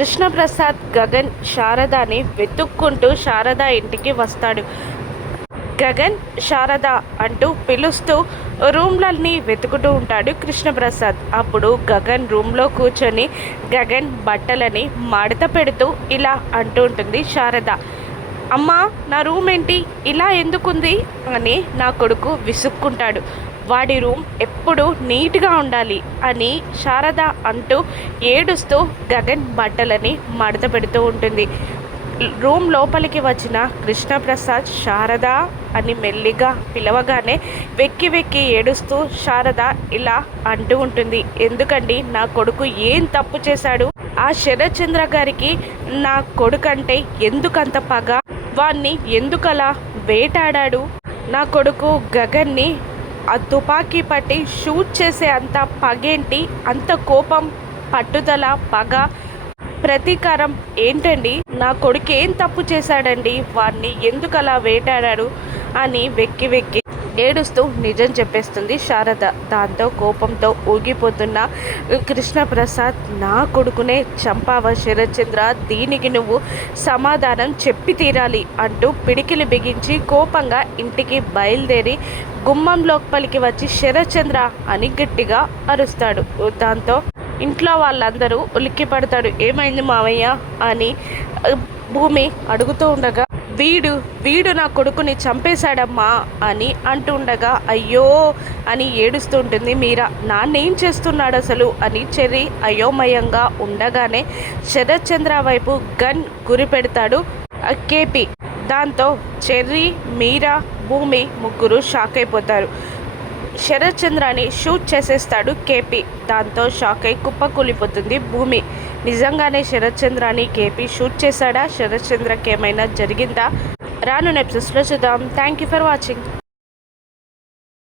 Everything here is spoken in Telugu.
కృష్ణప్రసాద్ గగన్ శారదాని వెతుక్కుంటూ శారద ఇంటికి వస్తాడు. గగన్ శారద అంటూ పిలుస్తూ రూమ్లన్నీ వెతుకుతూ ఉంటాడు కృష్ణప్రసాద్. అప్పుడు గగన్ రూమ్లో కూర్చొని గగన్ బట్టలని మడత పెడుతూ ఇలా అంటూ ఉంటుంది శారద. అమ్మా, నా రూమ్ ఏంటి ఇలా ఎందుకుంది అని నా కొడుకు విసుక్కుంటాడు. వాడి రూమ్ ఎప్పుడు నీట్గా ఉండాలి అని శారద అంటూ ఏడుస్తూ గగన్ బట్టలని మడత పెడుతూ ఉంటుంది. రూమ్ లోపలికి వచ్చిన కృష్ణప్రసాద్ శారద అని మెల్లిగా పిలవగానే వెక్కి వెక్కి ఏడుస్తూ శారద ఇలా అంటూ ఉంటుంది. ఎందుకండి, నా కొడుకు ఏం తప్పు చేశాడు? ఆ శరత్చంద్ర గారికి నా కొడుకంటే ఎందుకంత పగ? వాణ్ణి ఎందుకలా వేటాడాడు? నా కొడుకు గగన్ని ఆ తుపాకీ పట్టి షూట్ చేసే అంత పగేంటి? అంత కోపం, పట్టుదల, పగ, ప్రతీకారం ఏంటండి? నా కొడుకు ఏం తప్పు చేశాడండి? వాడిని ఎందుకలా వేటాడాడు అని వెక్కి వెక్కి ఏడుస్తూ నిజం చెప్పేస్తుంది శారద. దాంతో కోపంతో ఊగిపోతున్న కృష్ణప్రసాద్, నా కొడుకునే చంపావా శరత్చంద్ర, దీనికి నువ్వు సమాధానం చెప్పి తీరాలి అంటూ పిడికిలి బిగించి కోపంగా ఇంటికి బయలుదేరి గుమ్మం లోపలికి వచ్చి శరత్చంద్ర అని గట్టిగా అరుస్తాడు. దాంతో ఇంట్లో వాళ్ళందరూ ఉలిక్కి పడతాడు. ఏమైంది మావయ్య అని భూమి అడుగుతూ ఉండగా, వీడు నా కొడుకుని చంపేశాడమ్మా అని అంటుండగా అయ్యో అని ఏడుస్తూ ఉంటుంది మీరా. నాన్నేం చేస్తున్నాడు అసలు అని చెర్రీ అయోమయంగా ఉండగానే శరత్చంద్ర వైపు గన్ గురి పెడతాడు కేపీ. దాంతో చెర్రీ, మీరా, భూమి ముగ్గురు షాక్ అయిపోతారు. శరత్చంద్రని షూట్ చేసేస్తాడు కేపీ. దాంతో షాక్ అయి కుప్పకూలిపోతుంది భూమి. నిజంగానే శరత్చంద్రని కేపీ షూట్ చేశాడా? శరత్చంద్రకి ఏమైనా జరిగిందా? రాను ఎపిసోడ్స్లో చూద్దాం. Thank you for watching.